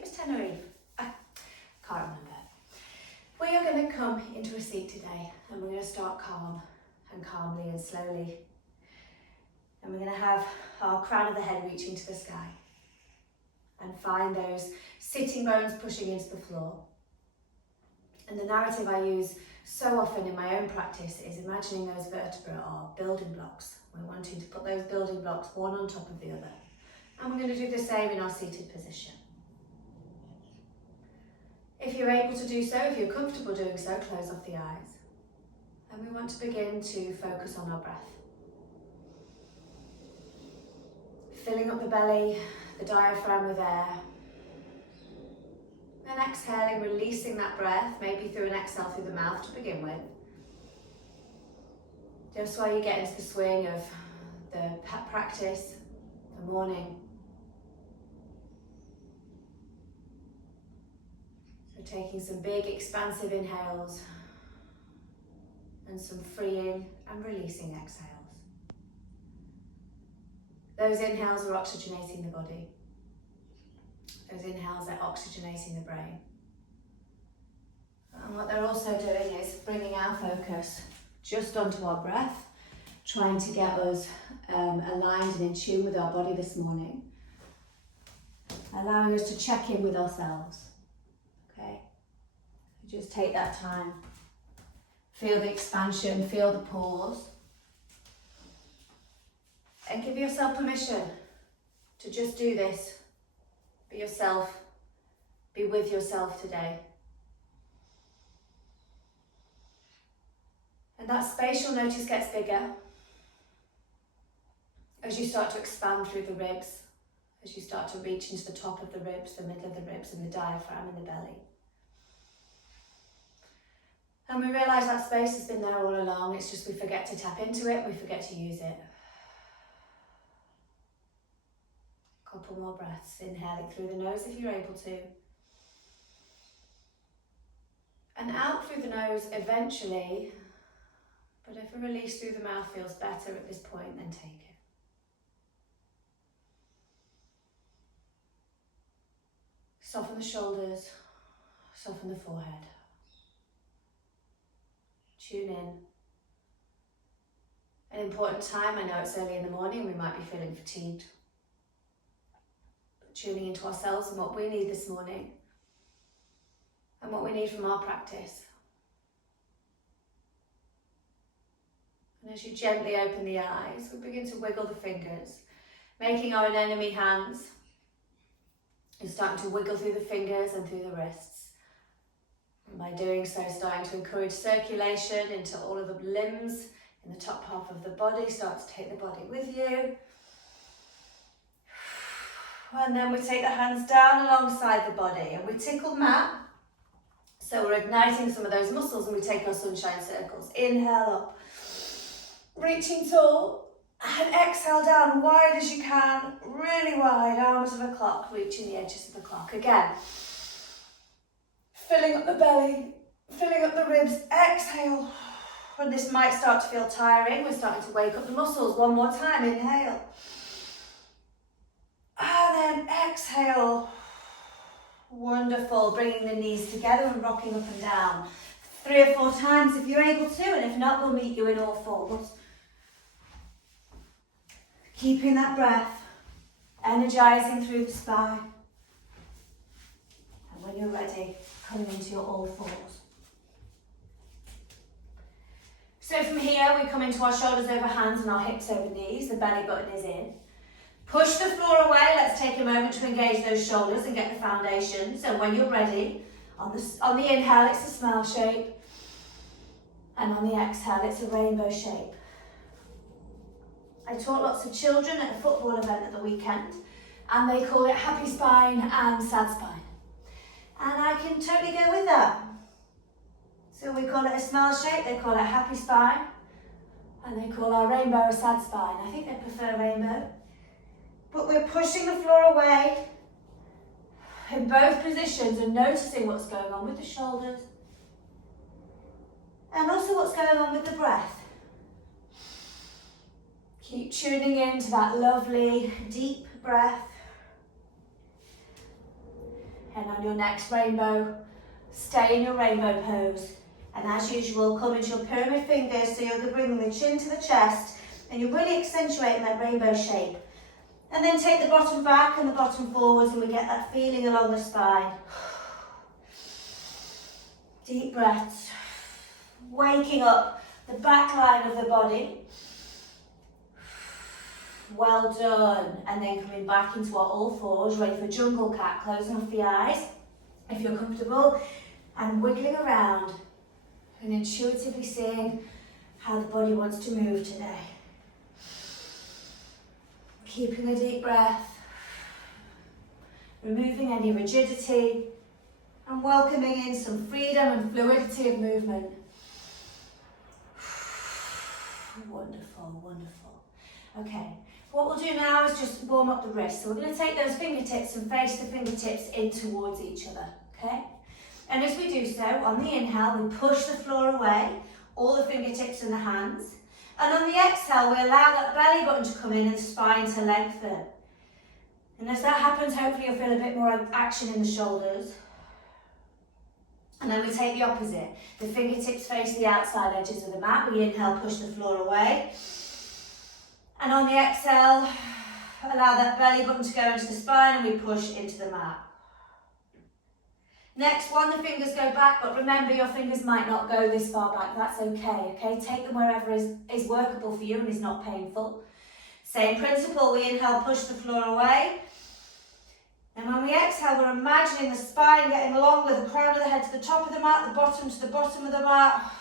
it was Tenerife. I can't remember. We are going to come into a seat today, and we're going to start calm and calmly and slowly. And we're going to have our crown of the head reaching to the sky. And find those sitting bones pushing into the floor. And the narrative I use so often in my own practice is imagining those vertebrae are building blocks. We're wanting to put those building blocks one on top of the other. And we're going to do the same in our seated position. If you're able to do so, if you're comfortable doing so, close off the eyes. And we want to begin to focus on our breath. Filling up the belly, the diaphragm with air. And exhaling, releasing that breath, maybe through an exhale through the mouth to begin with. Just while you get into the swing of the practice, the morning. So taking some big expansive inhales and some freeing and releasing exhales. Those inhales are oxygenating the body. Those inhales are oxygenating the brain. And what they're also doing is bringing our focus just onto our breath, trying to get us aligned and in tune with our body this morning, allowing us to check in with ourselves. Okay? Just take that time. Feel the expansion, feel the pause. And give yourself permission to just do this. Be yourself. Be with yourself today. And that space, you'll notice, gets bigger as you start to expand through the ribs, as you start to reach into the top of the ribs, the middle of the ribs, and the diaphragm and the belly. And we realise that space has been there all along. It's just we forget to tap into it, we forget to use it. Couple more breaths, inhaling through the nose if you're able to. And out through the nose eventually, but if a release through the mouth feels better at this point, then take it. Soften the shoulders, soften the forehead. Tune in. An important time, I know it's early in the morning, we might be feeling fatigued. Tuning into ourselves and what we need this morning and what we need from our practice. And as you gently open the eyes, we begin to wiggle the fingers, making our anemone hands. You're starting to wiggle through the fingers and through the wrists. And by doing so, starting to encourage circulation into all of the limbs in the top half of the body. Start to take the body with you. And then we take the hands down alongside the body and we tickle mat. So we're igniting some of those muscles and we take our sunshine circles. Inhale up, reaching tall, and exhale down wide as you can, really wide, arms of a clock, reaching the edges of the clock. Again, filling up the belly, filling up the ribs, exhale. And this might start to feel tiring. We're starting to wake up the muscles. One more time, inhale. And then exhale. Wonderful. Bringing the knees together and rocking up and down. 3 or 4 times if you're able to, and if not, we'll meet you in all fours. Keeping that breath, energising through the spine. And when you're ready, coming into your all fours. So from here, we come into our shoulders over hands and our hips over knees. The belly button is in. Push the floor away. Let's take a moment to engage those shoulders and get the foundation. So when you're ready, on the inhale, it's a smile shape. And on the exhale, it's a rainbow shape. I taught lots of children at a football event at the weekend, and they call it happy spine and sad spine. And I can totally go with that. So we call it a smile shape, they call it a happy spine, and they call our rainbow a sad spine. I think they prefer rainbow. But we're pushing the floor away in both positions and noticing what's going on with the shoulders and also what's going on with the breath. Keep tuning in to that lovely deep breath. And on your next rainbow, stay in your rainbow pose. And as usual, come into your pyramid fingers, so you're bringing the chin to the chest, and you're really accentuating that rainbow shape. And then take the bottom back and the bottom forwards, and we get that feeling along the spine. Deep breaths. Waking up the back line of the body. Well done. And then coming back into our all fours, ready for jungle cat, closing off the eyes if you're comfortable, and wiggling around and intuitively seeing how the body wants to move today. Keeping a deep breath, removing any rigidity, and welcoming in some freedom and fluidity of movement. Wonderful, wonderful. Okay, what we'll do now is just warm up the wrists. So we're going to take those fingertips and face the fingertips in towards each other, okay? And as we do so, on the inhale, we push the floor away, all the fingertips and the hands. And on the exhale, we allow that belly button to come in and the spine to lengthen. And as that happens, hopefully you'll feel a bit more action in the shoulders. And then we take the opposite. The fingertips face the outside edges of the mat. We inhale, push the floor away. And on the exhale, allow that belly button to go into the spine and we push into the mat. Next one, the fingers go back, but remember your fingers might not go this far back. That's okay, okay? Take them wherever is workable for you and is not painful. Same principle, we inhale, push the floor away. And when we exhale, we're imagining the spine getting longer, the crown of the head to the top of the mat, the bottom to the bottom of the mat.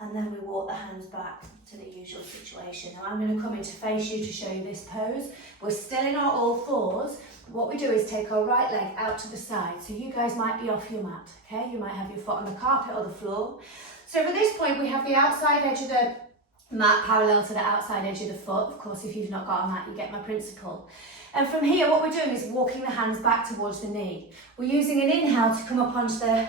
And then we walk the hands back to the usual situation. Now I'm going to come in to face you to show you this pose. We're still in our all fours. What we do is take our right leg out to the side. So you guys might be off your mat, okay? You might have your foot on the carpet or the floor. So at this point, we have the outside edge of the mat parallel to the outside edge of the foot. Of course, if you've not got a mat, you get my principle. And from here, what we're doing is walking the hands back towards the knee. We're using an inhale to come up onto the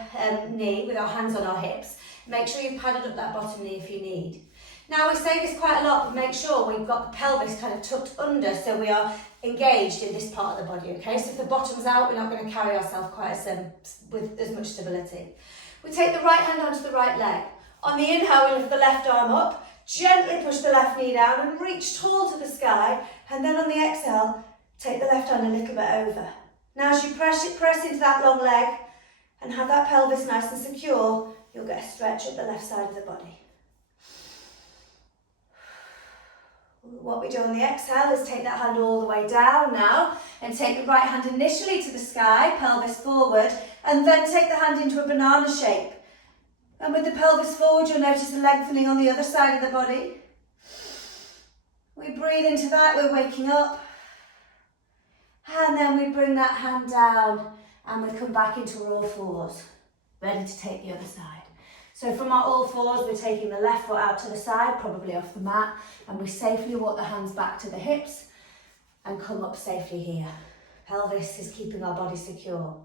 knee with our hands on our hips. Make sure you've padded up that bottom knee if you need. Now we say this quite a lot, but make sure we've got the pelvis kind of tucked under so we are engaged in this part of the body, okay? So if the bottom's out, we're not going to carry ourselves quite with as much stability. We take the right hand onto the right leg. On the inhale, we lift the left arm up, gently push the left knee down and reach tall to the sky. And then on the exhale, take the left hand a little bit over. Now as you press into that long leg and have that pelvis nice and secure, you'll get a stretch at the left side of the body. What we do on the exhale is take that hand all the way down now and take the right hand initially to the sky, pelvis forward, and then take the hand into a banana shape. And with the pelvis forward, you'll notice the lengthening on the other side of the body. We breathe into that, we're waking up. And then we bring that hand down and we come back into our all fours, ready to take the other side. So from our all fours, we're taking the left foot out to the side, probably off the mat, and we safely walk the hands back to the hips and come up safely here. Pelvis is keeping our body secure.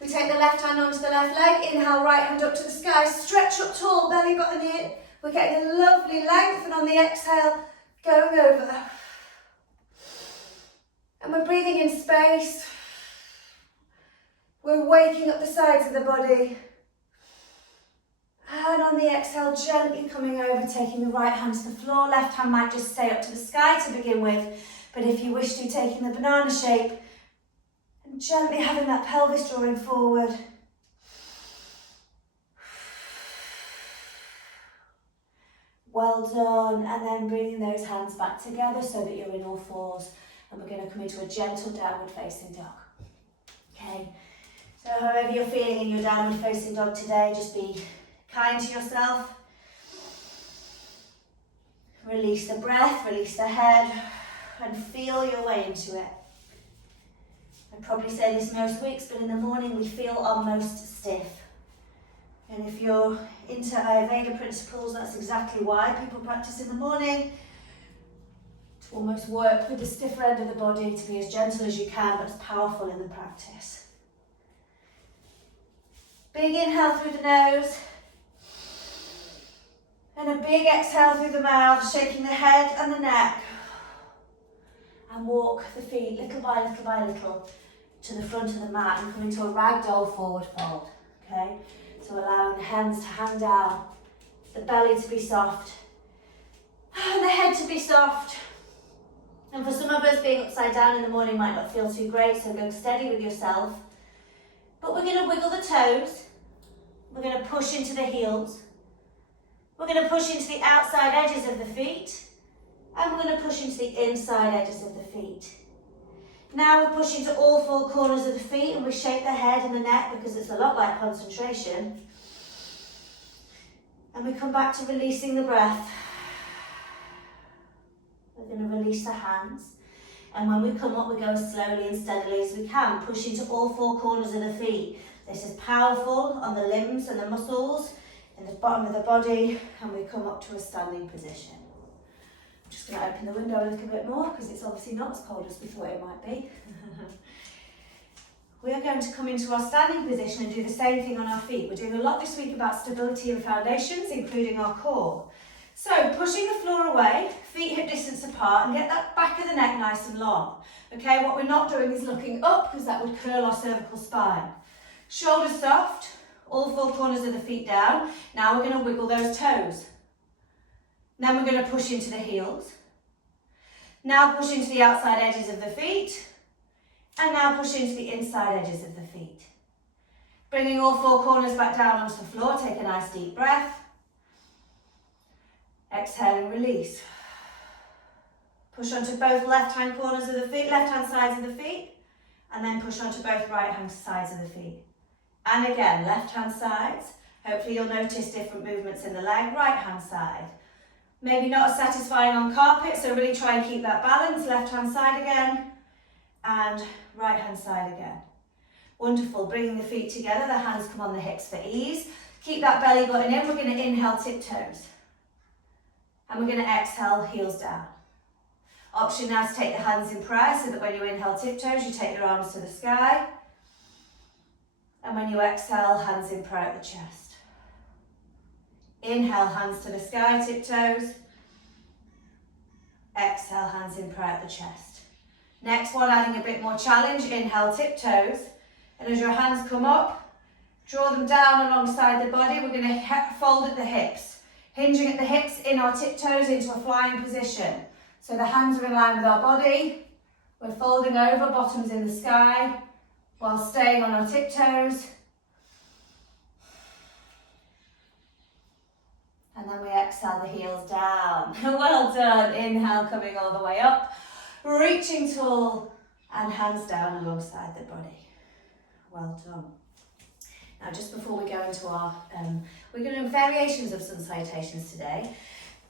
We take the left hand onto the left leg, inhale, right hand up to the sky, stretch up tall, belly button in. We're getting a lovely length, and on the exhale, going over. And we're breathing in space. We're waking up the sides of the body. And on the exhale, gently coming over, taking the right hand to the floor. Left hand might just stay up to the sky to begin with. But if you wish to, taking the banana shape and gently having that pelvis drawing forward. Well done. And then bringing those hands back together so that you're in all fours. And we're going to come into a gentle downward facing dog. Okay. So however you're feeling in your downward facing dog today, just be kind to yourself. Release the breath, release the head, and feel your way into it. I probably say this most weeks, but in the morning we feel our most stiff. And if you're into Ayurveda principles, that's exactly why people practice in the morning. To almost work with the stiffer end of the body, to be as gentle as you can, but as powerful in the practice. Big inhale through the nose. And a big exhale through the mouth, shaking the head and the neck. And walk the feet little by little by little to the front of the mat and come into a ragdoll forward fold, okay? So allowing the hands to hang down, the belly to be soft, and the head to be soft. And for some of us, being upside down in the morning might not feel too great, so go steady with yourself. But we're going to wiggle the toes, we're going to push into the heels, we're going to push into the outside edges of the feet, and we're going to push into the inside edges of the feet. Now we're pushing to all four corners of the feet, and we shake the head and the neck because it's a lot like concentration. And we come back to releasing the breath. We're going to release the hands. And when we come up, we go as slowly and steadily as we can, pushing to all four corners of the feet. This is powerful on the limbs and the muscles in the bottom of the body, and we come up to a standing position. I'm just going to open the window a little bit more because it's obviously not as cold as we thought it might be. We are going to come into our standing position and do the same thing on our feet. We're doing a lot this week about stability and foundations, including our core. So pushing the floor away, feet hip distance apart, and get that back of the neck nice and long. Okay, what we're not doing is looking up because that would curl our cervical spine. Shoulders soft, all four corners of the feet down. Now we're going to wiggle those toes. Then we're going to push into the heels. Now push into the outside edges of the feet. And now push into the inside edges of the feet. Bringing all four corners back down onto the floor, take a nice deep breath. Exhale and release. Push onto both left-hand corners of the feet, left-hand sides of the feet, and then push onto both right-hand sides of the feet. And again, left-hand sides. Hopefully you'll notice different movements in the leg, right-hand side. Maybe not as satisfying on carpet, so really try and keep that balance. Left-hand side again, and right-hand side again. Wonderful, bringing the feet together, the hands come on the hips for ease. Keep that belly button in, we're going to inhale tiptoes. And we're going to exhale, heels down. Option now to take the hands in prayer so that when you inhale tiptoes, you take your arms to the sky. And when you exhale, hands in prayer at the chest. Inhale, hands to the sky, tiptoes. Exhale, hands in prayer at the chest. Next one, adding a bit more challenge. Inhale, tiptoes. And as your hands come up, draw them down alongside the body. We're going to fold at the hips. Hinging at the hips in our tiptoes into a flying position. So the hands are in line with our body. We're folding over, bottoms in the sky, while staying on our tiptoes. And then we exhale the heels down. Well done. Inhale, coming all the way up. Reaching tall and hands down alongside the body. Well done. Now, just before we go into our, we're going to do variations of sun salutations today.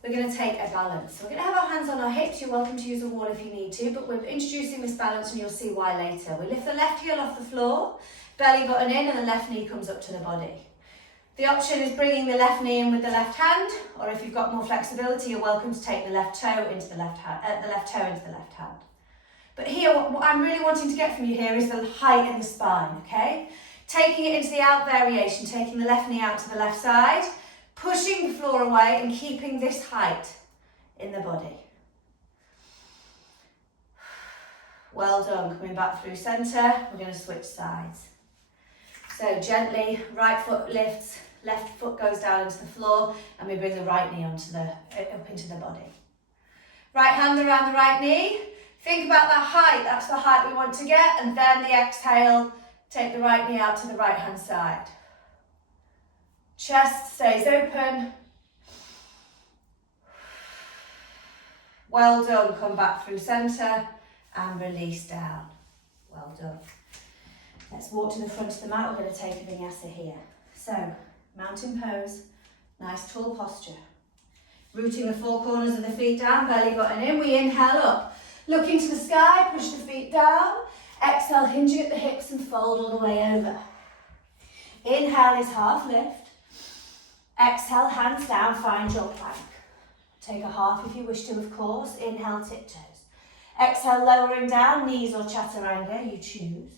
We're going to take a balance. So we're going to have our hands on our hips. You're welcome to use a wall if you need to, but we're introducing this balance and you'll see why later. We lift the left heel off the floor, belly button in, and the left knee comes up to the body. The option is bringing the left knee in with the left hand, or if you've got more flexibility, you're welcome to take the left toe into the left hand, the left toe into the left hand. But here, what I'm really wanting to get from you here is the height in the spine, okay? Taking it into the out variation, taking the left knee out to the left side, pushing the floor away and keeping this height in the body. Well done, coming back through centre, we're going to switch sides. So gently, right foot lifts, left foot goes down into the floor, and we bring the right knee up into the body. Right hand around the right knee, think about that height, that's the height we want to get, and then the exhale, take the right knee out to the right hand side. Chest stays open. Well done, come back through centre and release down. Well done. Let's walk to the front of the mat, we're going to take a vinyasa here. So, mountain pose, nice tall posture. Rooting the four corners of the feet down, belly button in, we inhale up. Look into the sky, push the feet down. Exhale, hinging at the hips and fold all the way over. Inhale is half lift. Exhale, hands down, find your plank. Take a half if you wish to, of course. Inhale, tiptoes. Exhale, lowering down, knees or chaturanga, you choose.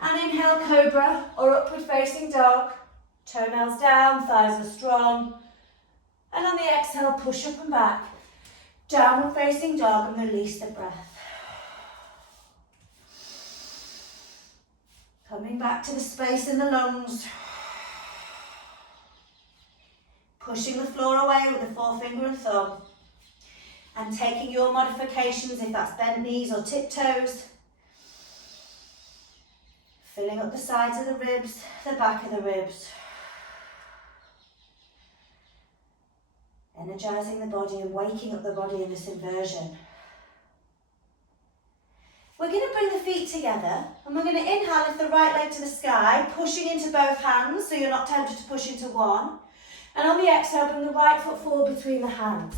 And inhale, cobra or upward facing dog. Toenails down, thighs are strong. And on the exhale, push up and back. Downward facing dog and release the breath. Coming back to the space in the lungs. Pushing the floor away with the forefinger and thumb. And taking your modifications, if that's bent knees or tiptoes. Filling up the sides of the ribs, the back of the ribs. Energising the body and waking up the body in this inversion. We're going to bring the feet together and we're going to inhale, lift the right leg to the sky, pushing into both hands so you're not tempted to push into one. And on the exhale, bring the right foot forward between the hands.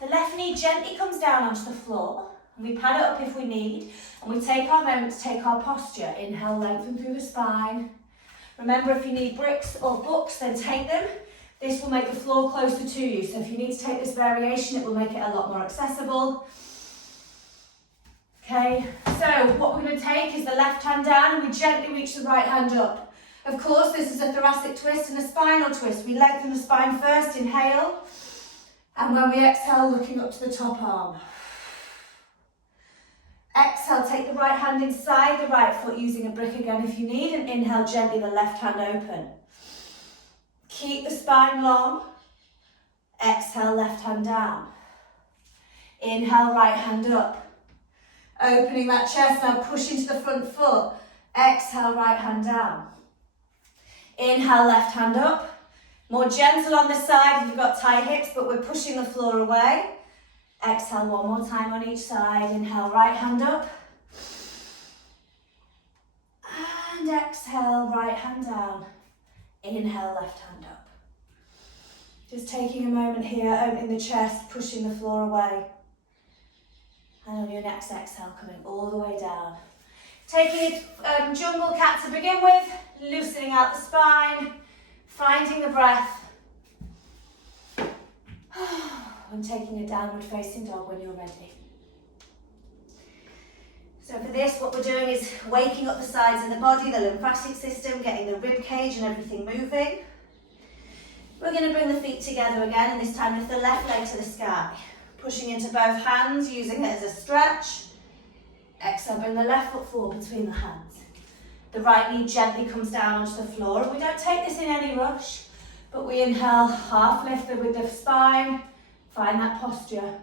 The left knee gently comes down onto the floor. And we pad it up if we need. And we take our moment to take our posture. Inhale, lengthen through the spine. Remember, if you need bricks or books, then take them. This will make the floor closer to you. So if you need to take this variation, it will make it a lot more accessible. Okay, so what we're going to take is the left hand down and we gently reach the right hand up. Of course, this is a thoracic twist and a spinal twist. We lengthen the spine first, inhale. And when we exhale, looking up to the top arm. Exhale, take the right hand inside the right foot, using a brick again if you need, and inhale gently, the left hand open. Keep the spine long. Exhale, left hand down. Inhale, right hand up. Opening that chest, now push into the front foot. Exhale, right hand down. Inhale, left hand up. More gentle on this side if you've got tight hips, but we're pushing the floor away. Exhale one more time on each side. Inhale, right hand up. And exhale, right hand down. Inhale, left hand up. Just taking a moment here, opening the chest, pushing the floor away. And on your next exhale, coming all the way down. Taking a jungle cat to begin with, loosening out the spine, finding the breath. And taking a downward facing dog when you're ready. So for this, what we're doing is waking up the sides of the body, the lymphatic system, getting the rib cage and everything moving. We're going to bring the feet together again, and this time lift the left leg to the sky. Pushing into both hands, using it as a stretch. Exhale, bring the left foot forward between the hands. The right knee gently comes down onto the floor. And we don't take this in any rush, but we inhale, half lift with the spine. Find that posture.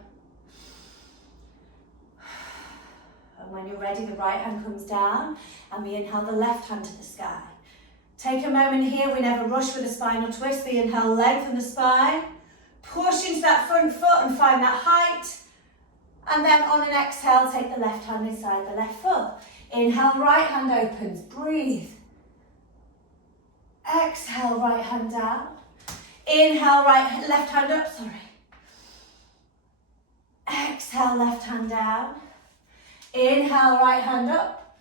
And when you're ready, the right hand comes down, and we inhale the left hand to the sky. Take a moment here, we never rush with a spinal twist. We inhale, lengthen the spine. Push into that front foot and find that height. And then on an exhale, take the left hand inside the left foot. Inhale, right hand opens, breathe. Exhale, right hand down. Inhale, left hand up, Exhale, left hand down. Inhale, right hand up.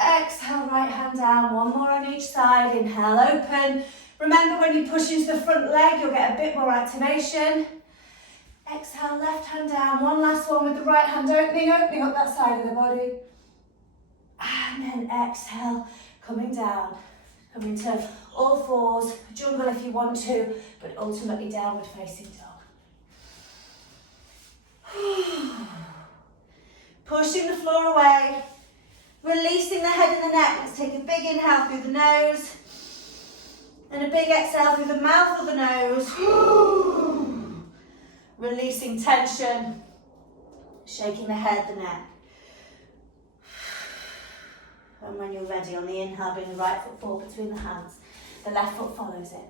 Exhale, right hand down. One more on each side. Inhale, open. Remember, when you push into the front leg, you'll get a bit more activation. Exhale, left hand down. One last one with the right hand opening up that side of the body. And then exhale, coming down. Coming to all fours, jungle if you want to, but ultimately downward facing dog. Pushing the floor away. Releasing the head and the neck. Let's take a big inhale through the nose. And a big exhale through the mouth or the nose. Releasing tension. Shaking the head, the neck. And when you're ready, on the inhale, bring the right foot forward between the hands. The left foot follows it.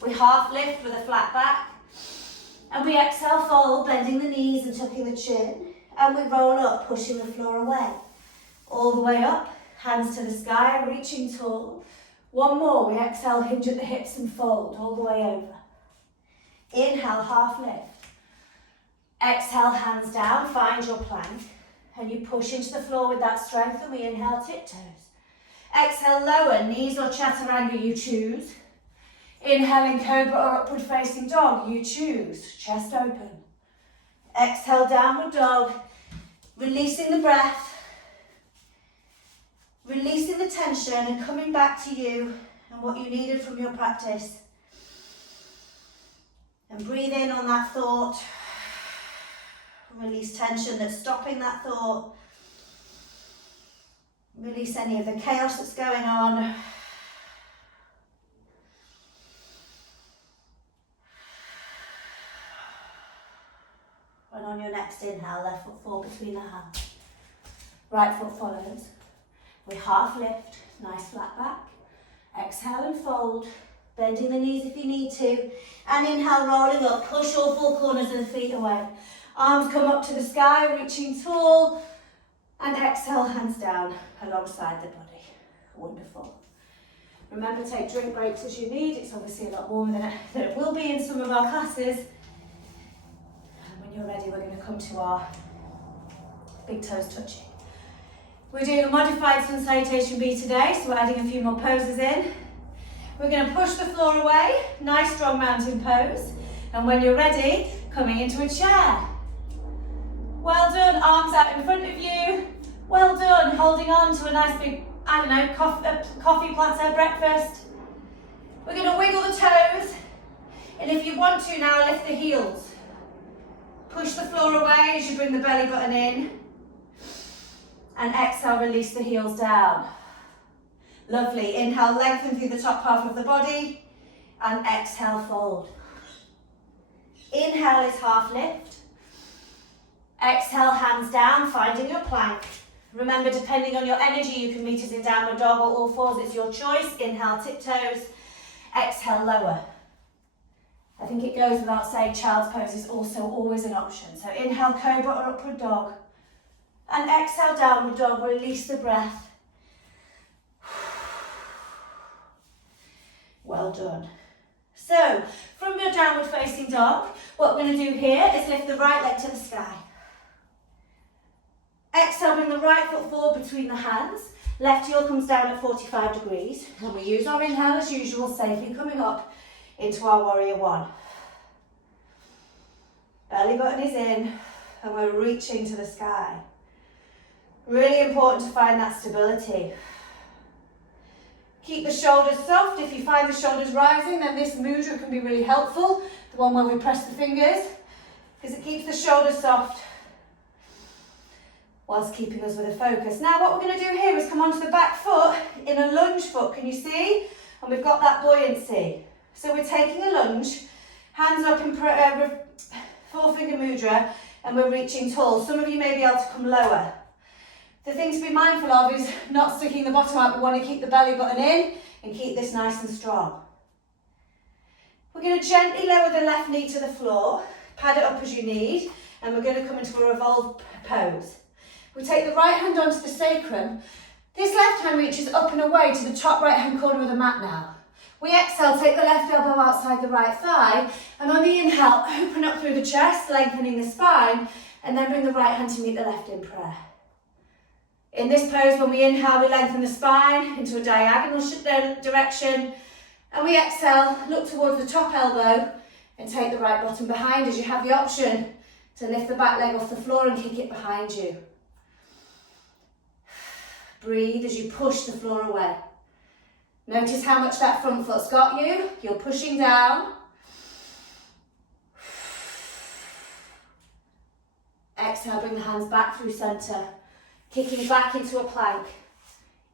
We half lift with a flat back. And we exhale, fold, bending the knees and tucking the chin. And we roll up, pushing the floor away. All the way up, hands to the sky, reaching tall. One more, we exhale, hinge at the hips and fold all the way over. Inhale, half lift. Exhale, hands down, find your plank. And you push into the floor with that strength, and we inhale, tiptoes. Exhale, lower, knees or chaturanga, you choose. Inhaling cobra or upward facing dog, you choose. Chest open. Exhale, downward dog. Releasing the breath. Releasing the tension and coming back to you and what you needed from your practice. And breathe in on that thought. Release tension that's stopping that thought. Release any of the chaos that's going on. And on your next inhale, left foot forward between the hands. Right foot follows. We half lift, nice flat back. Exhale and fold. Bending the knees if you need to. And inhale, rolling up. Push all four corners of the feet away. Arms come up to the sky, reaching tall. And exhale, hands down alongside the body. Wonderful. Remember, take drink breaks as you need. It's obviously a lot warmer than it will be in some of our classes. And when you're ready, we're going to come to our big toes touching. We're doing a modified sun salutation B today, so we're adding a few more poses in. We're going to push the floor away, nice strong mountain pose. And when you're ready, coming into a chair. Well done, arms out in front of you. Well done, holding on to a nice big, coffee platter, breakfast. We're going to wiggle the toes. And if you want to now, lift the heels. Push the floor away as you bring the belly button in. And exhale, release the heels down. Lovely. Inhale, lengthen through the top half of the body. And exhale, fold. Inhale is half lift. Exhale, hands down, finding your plank. Remember, depending on your energy, you can meet us in downward dog or all fours. It's your choice. Inhale, tiptoes. Exhale, lower. I think it goes without saying child's pose is also always an option. So inhale, cobra or upward dog. And exhale, downward dog. Release the breath. Well done. So, from your downward facing dog, what we're going to do here is lift the right leg to the sky. Exhale, bring the right foot forward between the hands. Left heel comes down at 45 degrees. And we use our inhale as usual, safely coming up into our warrior one. Belly button is in, and we're reaching to the sky. Really important to find that stability. Keep the shoulders soft. If you find the shoulders rising, then this mudra can be really helpful. The one where we press the fingers, because it keeps the shoulders soft whilst keeping us with a focus. Now what we're going to do here is come onto the back foot in a lunge foot. Can you see? And we've got that buoyancy. So we're taking a lunge, hands up in four-finger mudra, and we're reaching tall. Some of you may be able to come lower. The thing to be mindful of is not sticking the bottom out. We want to keep the belly button in and keep this nice and strong. We're going to gently lower the left knee to the floor, pad it up as you need, and we're going to come into a revolved pose. We take the right hand onto the sacrum. This left hand reaches up and away to the top right hand corner of the mat now. We exhale, take the left elbow outside the right thigh, and on the inhale, open up through the chest, lengthening the spine, and then bring the right hand to meet the left in prayer. In this pose, when we inhale, we lengthen the spine into a diagonal direction, and we exhale, look towards the top elbow, and take the right bottom behind as you have the option to lift the back leg off the floor and kick it behind you. Breathe as you push the floor away. Notice how much that front foot's got you. You're pushing down. Exhale, bring the hands back through centre. Kicking back into a plank.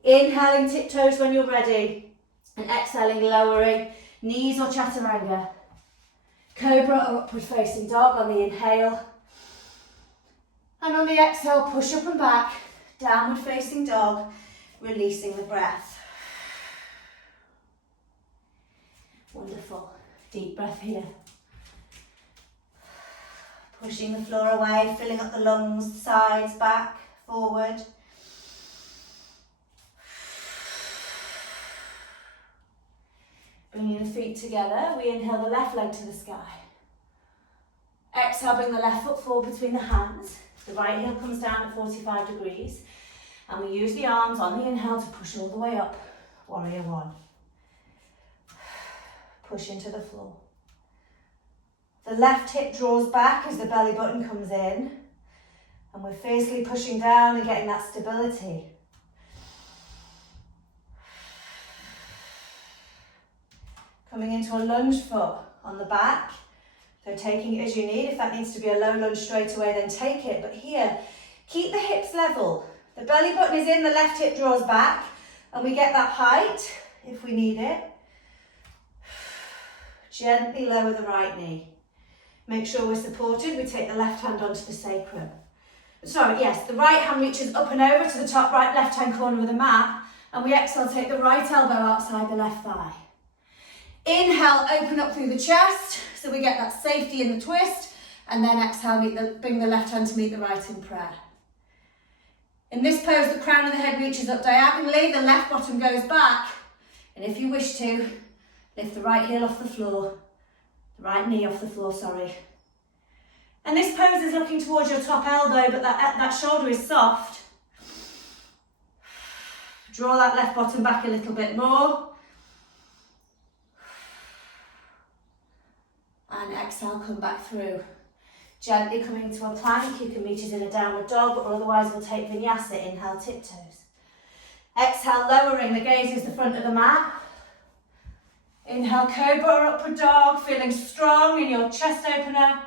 Inhaling tiptoes when you're ready. And exhaling, lowering knees or chaturanga. Cobra or upward facing dog on the inhale. And on the exhale, push up and back. Downward facing dog. Releasing the breath. Wonderful. Deep breath here. Pushing the floor away, filling up the lungs, sides, back, forward. Bringing the feet together, we inhale the left leg to the sky. Exhale, bring the left foot forward between the hands. The right heel comes down at 45 degrees. And we use the arms on the inhale to push all the way up. Warrior one. Push into the floor. The left hip draws back as the belly button comes in. And we're fiercely pushing down and getting that stability. Coming into a lunge foot on the back. So taking it as you need. If that needs to be a low lunge straight away, then take it. But here, keep the hips level. The belly button is in, the left hip draws back, and we get that height if we need it. Gently lower the right knee. Make sure we're supported. We take the left hand onto the sacrum. Sorry, yes, the right hand reaches up and over to the top right left hand corner of the mat, and we exhale, take the right elbow outside the left thigh. Inhale, open up through the chest, so we get that safety in the twist, and then exhale, bring the left hand to meet the right in prayer. In this pose, the crown of the head reaches up diagonally, the left bottom goes back, and if you wish to, lift the right heel off the floor, the right knee off the floor, sorry. And this pose is looking towards your top elbow, but that shoulder is soft. Draw that left bottom back a little bit more. And exhale, come back through. Gently coming into a plank. You can meet us in a downward dog, or otherwise we'll take vinyasa. Inhale, tiptoes. Exhale, lowering the gaze is the front of the mat. Inhale, cobra, upward dog, feeling strong in your chest opener.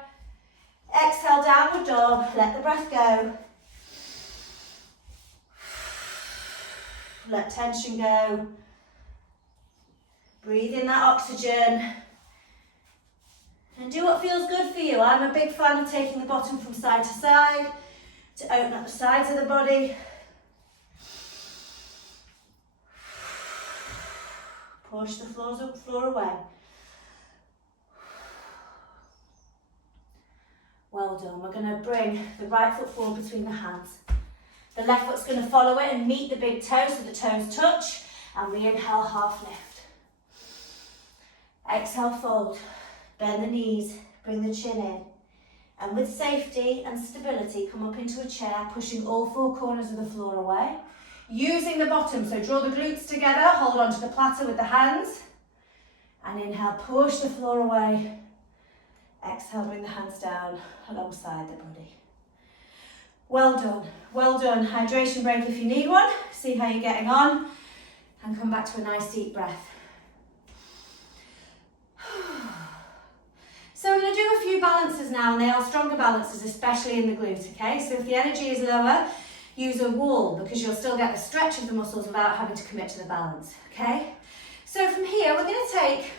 Exhale, downward dog, let the breath go. Let tension go. Breathe in that oxygen. And do what feels good for you. I'm a big fan of taking the bottom from side to side to open up the sides of the body. Push the floor away. Well done. We're going to bring the right foot forward between the hands. The left foot's going to follow it and meet the big toe so the toes touch. And we inhale, half lift. Exhale, fold. Bend the knees, bring the chin in. And with safety and stability, come up into a chair, pushing all four corners of the floor away. Using the bottom, so draw the glutes together, hold onto the platter with the hands. And inhale, push the floor away. Exhale, bring the hands down alongside the body. Well done, well done. Hydration break if you need one. See how you're getting on. And come back to a nice deep breath. So we're going to do a few balances now, and they are stronger balances, especially in the glute, okay? So if the energy is lower, use a wall, because you'll still get the stretch of the muscles without having to commit to the balance, okay? So from here, we're going to take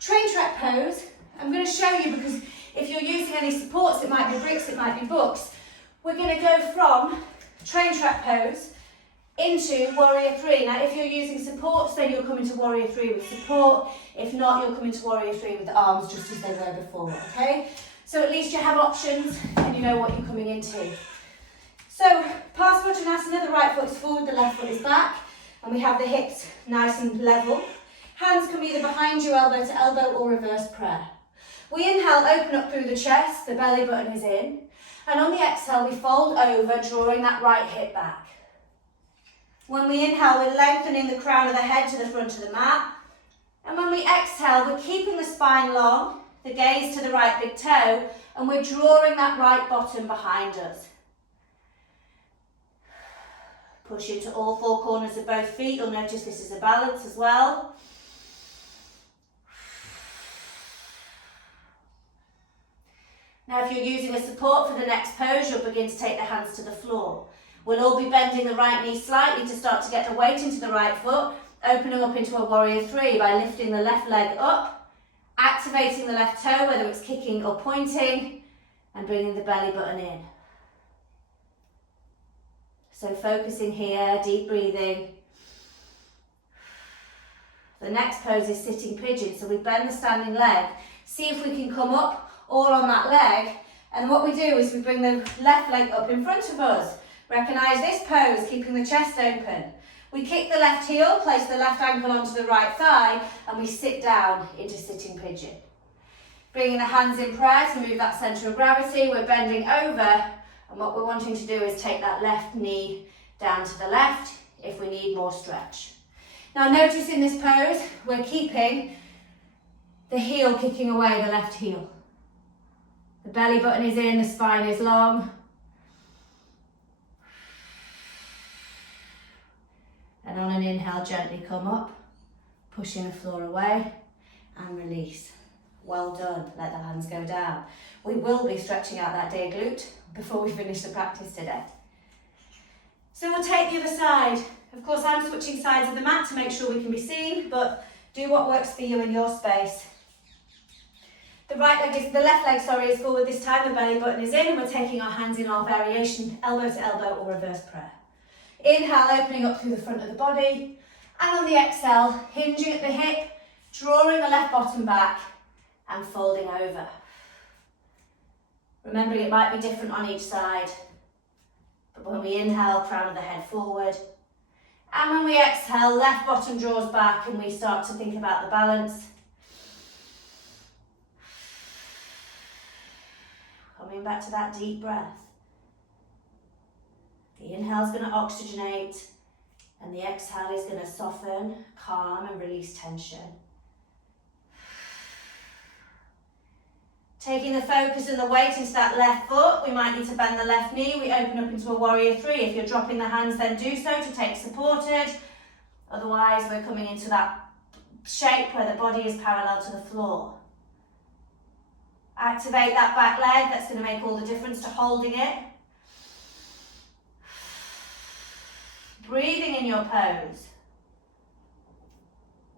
train track pose. I'm going to show you, because if you're using any supports, it might be bricks, it might be books. We're going to go from train track pose into warrior three. Now, if you're using supports, then you'll come into warrior three with support. If not, you'll come into warrior three with the arms just as they were before, okay? So at least you have options and you know what you're coming into. So, Parsvottanasana, the right foot is forward, the left foot is back, and we have the hips nice and level. Hands come either behind you, elbow to elbow, or reverse prayer. We inhale, open up through the chest, the belly button is in, and on the exhale, we fold over, drawing that right hip back. When we inhale, we're lengthening the crown of the head to the front of the mat. And when we exhale, we're keeping the spine long, the gaze to the right big toe, and we're drawing that right bottom behind us. Push into all four corners of both feet. You'll notice this is a balance as well. Now, if you're using a support for the next pose, you'll begin to take the hands to the floor. We'll all be bending the right knee slightly to start to get the weight into the right foot, opening up into a warrior three by lifting the left leg up, activating the left toe, whether it's kicking or pointing, and bringing the belly button in. So focusing here, deep breathing. The next pose is sitting pigeon, so we bend the standing leg. See if we can come up all on that leg, and what we do is we bring the left leg up in front of us. Recognise this pose, keeping the chest open. We kick the left heel, place the left ankle onto the right thigh, and we sit down into sitting pigeon. Bringing the hands in prayer to move that centre of gravity. We're bending over, and what we're wanting to do is take that left knee down to the left if we need more stretch. Now notice in this pose, we're keeping the heel kicking away the left heel. The belly button is in, the spine is long. And on an inhale, gently come up, pushing the floor away and release. Well done. Let the hands go down. We will be stretching out that dear glute before we finish the practice today. So we'll take the other side. Of course, I'm switching sides of the mat to make sure we can be seen, but do what works for you in your space. The left leg, is forward this time, the belly button is in, and we're taking our hands in our variation, elbow to elbow or reverse prayer. Inhale, opening up through the front of the body, and on the exhale, hinging at the hip, drawing the left bottom back, and folding over. Remembering it might be different on each side, but when we inhale, crown of the head forward, and when we exhale, left bottom draws back, and we start to think about the balance. Coming back to that deep breath. The inhale is going to oxygenate, and the exhale is going to soften, calm, and release tension. Taking the focus and the weight into that left foot, we might need to bend the left knee. We open up into a warrior three. If you're dropping the hands, then do so to take supported. Otherwise, we're coming into that shape where the body is parallel to the floor. Activate that back leg. That's going to make all the difference to holding it. Breathing in your pose.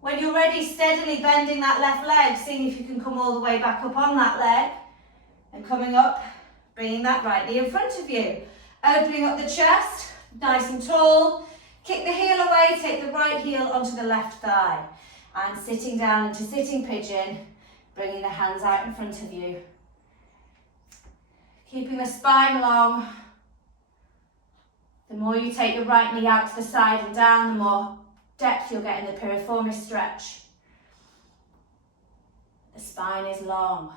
When you're ready, steadily bending that left leg, seeing if you can come all the way back up on that leg. And coming up, bringing that right knee in front of you. Opening up the chest, nice and tall. Kick the heel away, take the right heel onto the left thigh. And sitting down into sitting pigeon, bringing the hands out in front of you. Keeping the spine long. The more you take the right knee out to the side and down, the more depth you'll get in the piriformis stretch. The spine is long.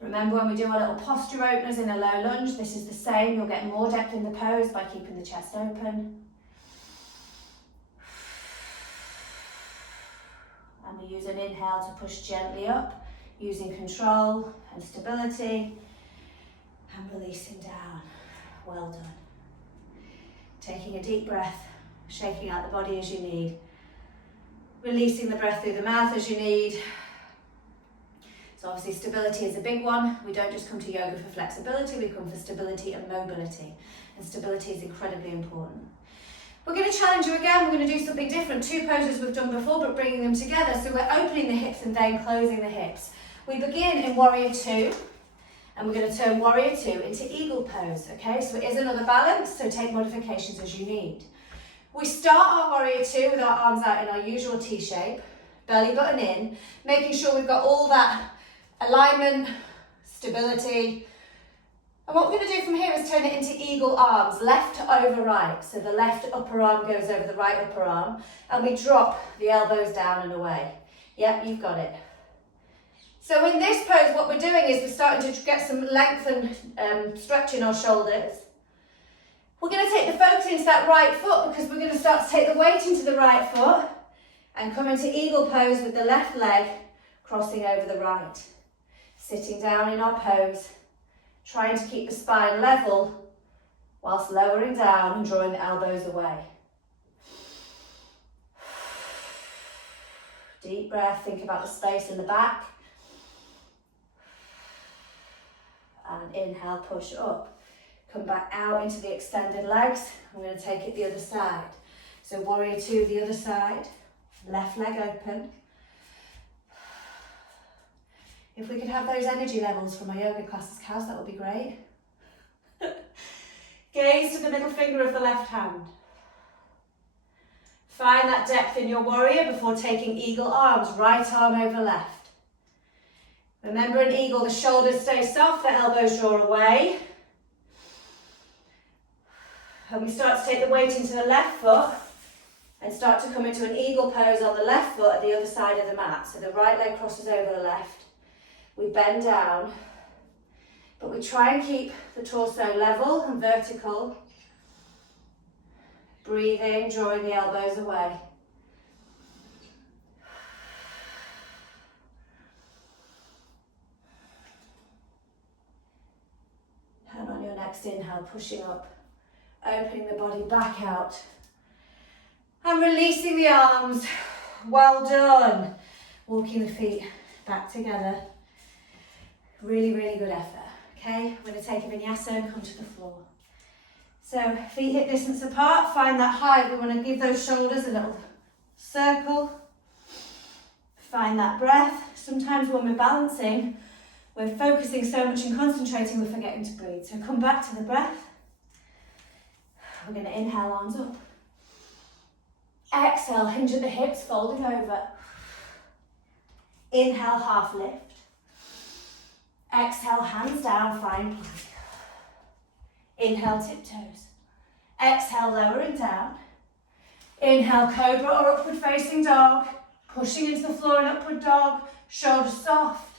Remember when we do our little posture openers in a low lunge, this is the same. You'll get more depth in the pose by keeping the chest open. And we use an inhale to push gently up, using control and stability, and releasing down. Well done. Taking a deep breath, shaking out the body as you need, releasing the breath through the mouth as you need. So obviously stability is a big one. We don't just come to yoga for flexibility, we come for stability and mobility. And stability is incredibly important. We're going to challenge you again. We're going to do something different. Two poses we've done before, but bringing them together. So we're opening the hips and then closing the hips. We begin in warrior two, and we're going to turn warrior two into eagle pose. Okay, so it is another balance, so take modifications as you need. We start our warrior two with our arms out in our usual T shape, belly button in, making sure we've got all that alignment, stability. And what we're going to do from here is turn it into eagle arms, left over right. So the left upper arm goes over the right upper arm, and we drop the elbows down and away. Yep, you've got it. So in this pose, what we're doing is we're starting to get some length and stretch in our shoulders. We're going to take the focus into that right foot because we're going to start to take the weight into the right foot and come into eagle pose with the left leg crossing over the right. Sitting down in our pose, trying to keep the spine level whilst lowering down and drawing the elbows away. Deep breath, think about the space in the back. And inhale, push up. Come back out into the extended legs. I'm going to take it the other side. So warrior two, the other side. Left leg open. If we could have those energy levels from our yoga classes, Kaz, that would be great. Gaze to the middle finger of the left hand. Find that depth in your warrior before taking eagle arms, right arm over left. Remember in eagle, the shoulders stay soft, the elbows draw away. And we start to take the weight into the left foot and start to come into an eagle pose on the left foot at the other side of the mat. So the right leg crosses over the left. We bend down, but we try and keep the torso level and vertical. Breathing, drawing the elbows away. And on your next inhale, pushing up, opening the body back out. And releasing the arms. Well done. Walking the feet back together. Really, really good effort. Okay, we're going to take a vinyasa and come to the floor. So feet hip distance apart, find that height. We want to give those shoulders a little circle. Find that breath. Sometimes when we're balancing, we're focusing so much and concentrating, we're forgetting to breathe. So come back to the breath. We're going to inhale, arms up. Exhale, hinge at the hips, folding over. Inhale, half lift. Exhale, hands down, find plank. Inhale, tiptoes. Exhale, lowering down. Inhale, cobra or upward facing dog. Pushing into the floor in upward dog. Shoulders soft.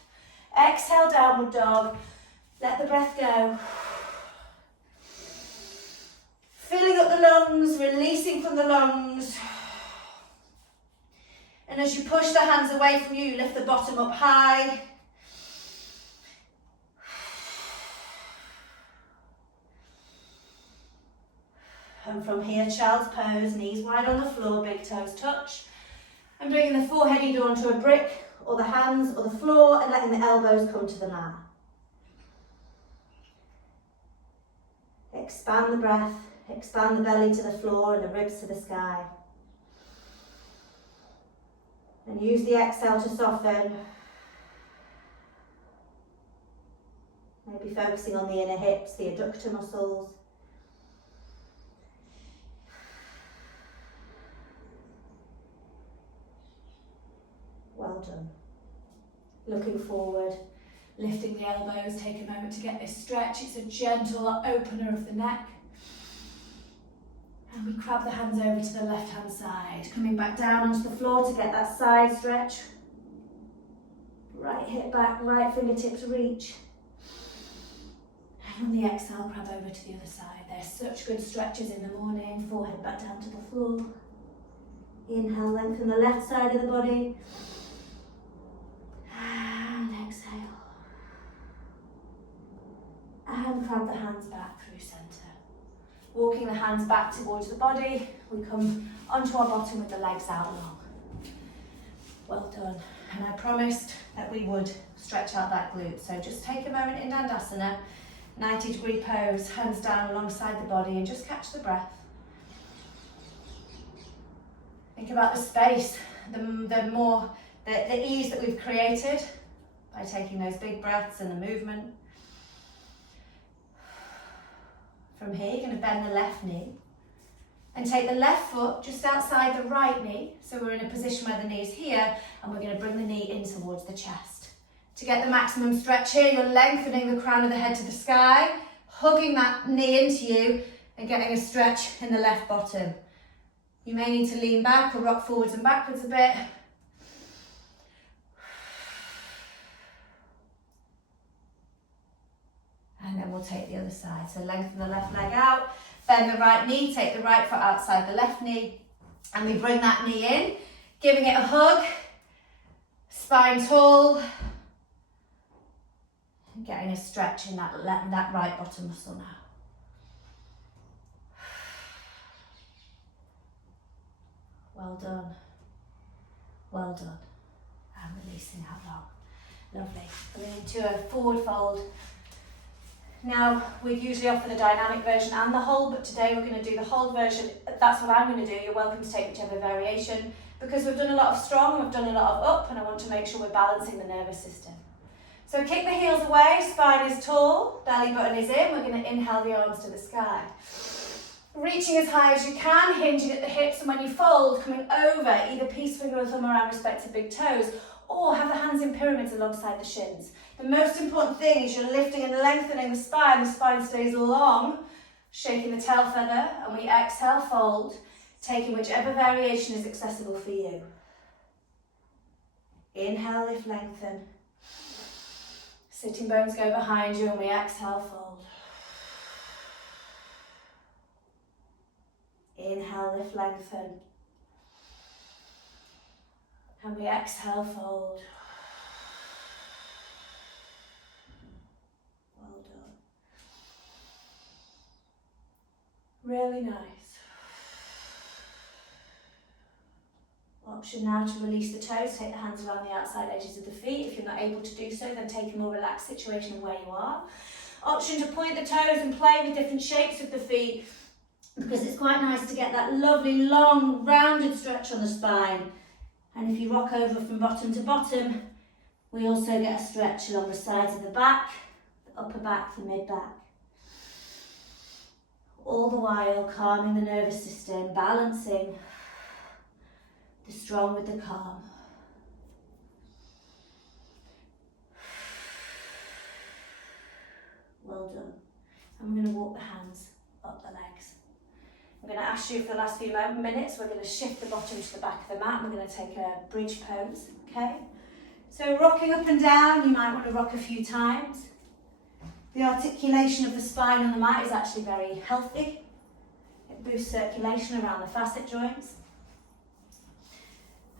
Exhale, downward dog. Let the breath go. Filling up the lungs, releasing from the lungs. And as you push the hands away from you, lift the bottom up high. And from here, child's pose, knees wide on the floor, big toes touch. And bringing the forehead either onto a brick or the hands or the floor and letting the elbows come to the mat. Expand the breath, expand the belly to the floor and the ribs to the sky. And use the exhale to soften. Maybe focusing on the inner hips, the adductor muscles. Well done. Looking forward, lifting the elbows, take a moment to get this stretch. It's a gentle opener of the neck. And we crab the hands over to the left hand side, coming back down onto the floor to get that side stretch. Right hip back, right fingertips reach. And on the exhale, crab over to the other side. There's such good stretches in the morning. Forehead back down to the floor. Inhale, lengthen the left side of the body. And exhale. And crab the hands back through centre. Walking the hands back towards the body, we come onto our bottom with the legs out long. Well done. And I promised that we would stretch out that glute. So just take a moment in Dandasana, 90-degree pose, hands down alongside the body and just catch the breath. Think about the space, the ease that we've created by taking those big breaths and the movement. From here, you're going to bend the left knee and take the left foot just outside the right knee. So we're in a position where the knee is here and we're going to bring the knee in towards the chest. To get the maximum stretch here, you're lengthening the crown of the head to the sky, hugging that knee into you and getting a stretch in the left bottom. You may need to lean back or rock forwards and backwards a bit. And then we'll take the other side. So lengthen the left leg out, bend the right knee, take the right foot outside the left knee, and we bring that knee in, giving it a hug, spine tall, and getting a stretch in that right bottom muscle now. Well done. Well done. And releasing out long. Lovely. Coming into a forward fold. Now, we usually offer the dynamic version and the hold, but today we're going to do the hold version. That's what I'm going to do. You're welcome to take whichever variation because we've done a lot of strong, we've done a lot of up, and I want to make sure we're balancing the nervous system. So kick the heels away, spine is tall, belly button is in. We're going to inhale the arms to the sky. Reaching as high as you can, hinging at the hips, and when you fold, coming over either peace finger or thumb around respective big toes, or have the hands in pyramids alongside the shins. The most important thing is you're lifting and lengthening the spine stays long, shaking the tail feather, and we exhale, fold, taking whichever variation is accessible for you. Inhale, lift, lengthen. Sitting bones go behind you, and we exhale, fold. Inhale, lift, lengthen. And we exhale, fold. Well done. Really nice. Option now to release the toes, take the hands around the outside edges of the feet. If you're not able to do so, then take a more relaxed situation where you are. Option to point the toes and play with different shapes of the feet, because it's quite nice to get that lovely long rounded stretch on the spine. And if you rock over from bottom to bottom, we also get a stretch along the sides of the back, the upper back, the mid back. All the while calming the nervous system, balancing the strong with the calm. Well done. And we're going to walk the hands up the legs. I'm going to ask you for the last few minutes, we're going to shift the bottom to the back of the mat. We're going to take a bridge pose, okay? So rocking up and down, you might want to rock a few times. The articulation of the spine on the mat is actually very healthy. It boosts circulation around the facet joints.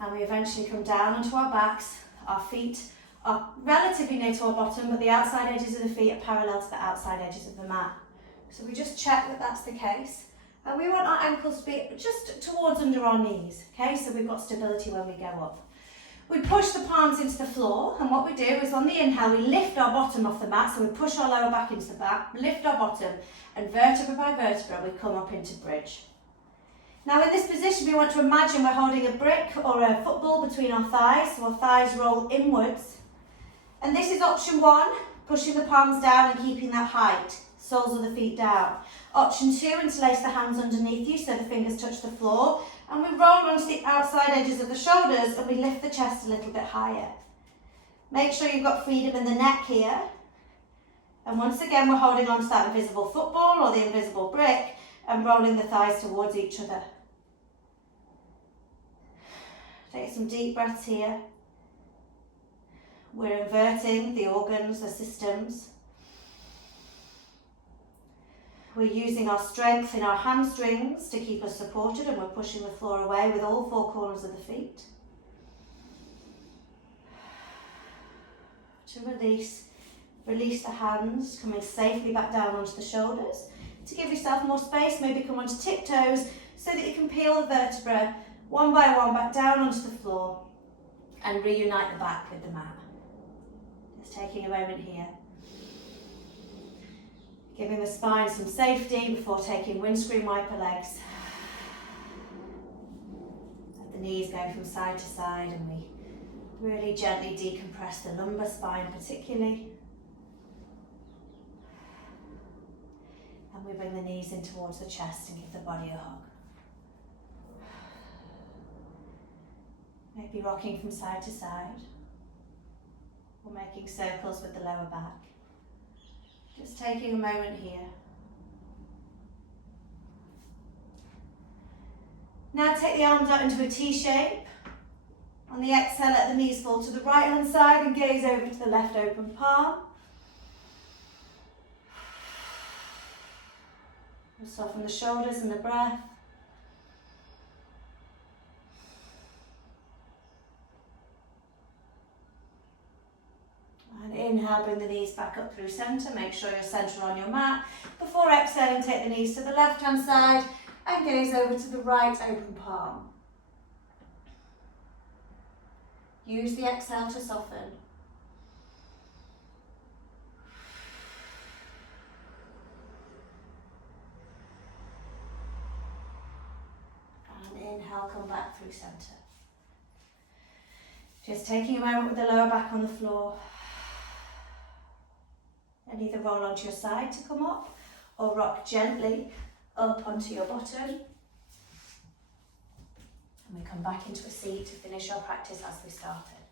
And we eventually come down onto our backs. Our feet are relatively near to our bottom, but the outside edges of the feet are parallel to the outside edges of the mat. So we just check that that's the case. And we want our ankles to be just towards under our knees, okay? So we've got stability when we go up. We push the palms into the floor, and what we do is on the inhale, we lift our bottom off the mat, so we push our lower back into the back, lift our bottom, and vertebra by vertebra, we come up into bridge. Now in this position, we want to imagine we're holding a brick or a football between our thighs, so our thighs roll inwards. And this is option 1, pushing the palms down and keeping that height, soles of the feet down. Option 2, interlace the hands underneath you so the fingers touch the floor. And we roll onto the outside edges of the shoulders and we lift the chest a little bit higher. Make sure you've got freedom in the neck here. And once again, we're holding on to that invisible football or the invisible brick and rolling the thighs towards each other. Take some deep breaths here. We're inverting the organs, the systems. We're using our strength in our hamstrings to keep us supported, and we're pushing the floor away with all 4 corners of the feet. To release the hands, coming safely back down onto the shoulders. To give yourself more space, maybe come onto tiptoes so that you can peel the vertebra one by one back down onto the floor and reunite the back with the mat. Just taking a moment here. Giving the spine some safety before taking windscreen wiper legs. Let the knees go from side to side and we really gently decompress the lumbar spine particularly. And we bring the knees in towards the chest and give the body a hug. Maybe rocking from side to side or making circles with the lower back. Just taking a moment here. Now take the arms out into a T shape. On the exhale, let the knees fall to the right hand side and gaze over to the left open palm. And soften the shoulders and the breath. And inhale, bring the knees back up through centre. Make sure you're centre on your mat. Before exhaling, take the knees to the left hand side and gaze over to the right open palm. Use the exhale to soften. And inhale, come back through centre. Just taking a moment with the lower back on the floor. And either roll onto your side to come up or rock gently up onto your bottom. And we come back into a seat to finish our practice as we started.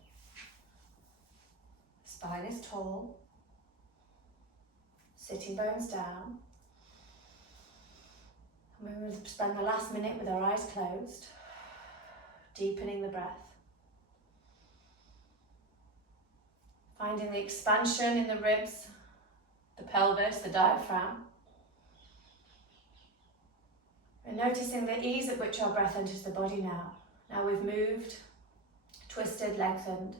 Spine is tall, sitting bones down. And we will spend the last minute with our eyes closed, deepening the breath. Finding the expansion in the ribs, the pelvis, the diaphragm. And noticing the ease at which our breath enters the body now. Now we've moved, twisted, lengthened.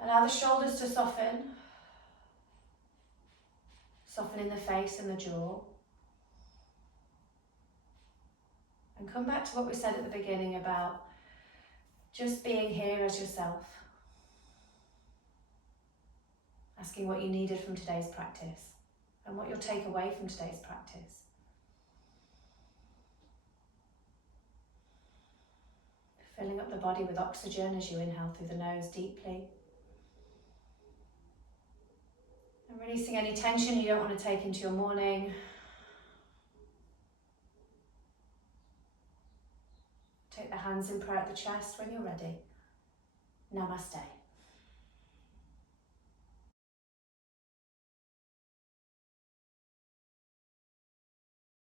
Allow the shoulders to soften. Softening the face and the jaw. And come back to what we said at the beginning about just being here as yourself. Asking what you needed from today's practice and what you'll take away from today's practice. Filling up the body with oxygen as you inhale through the nose deeply. And releasing any tension you don't want to take into your morning. Take the hands in prayer at the chest when you're ready. Namaste.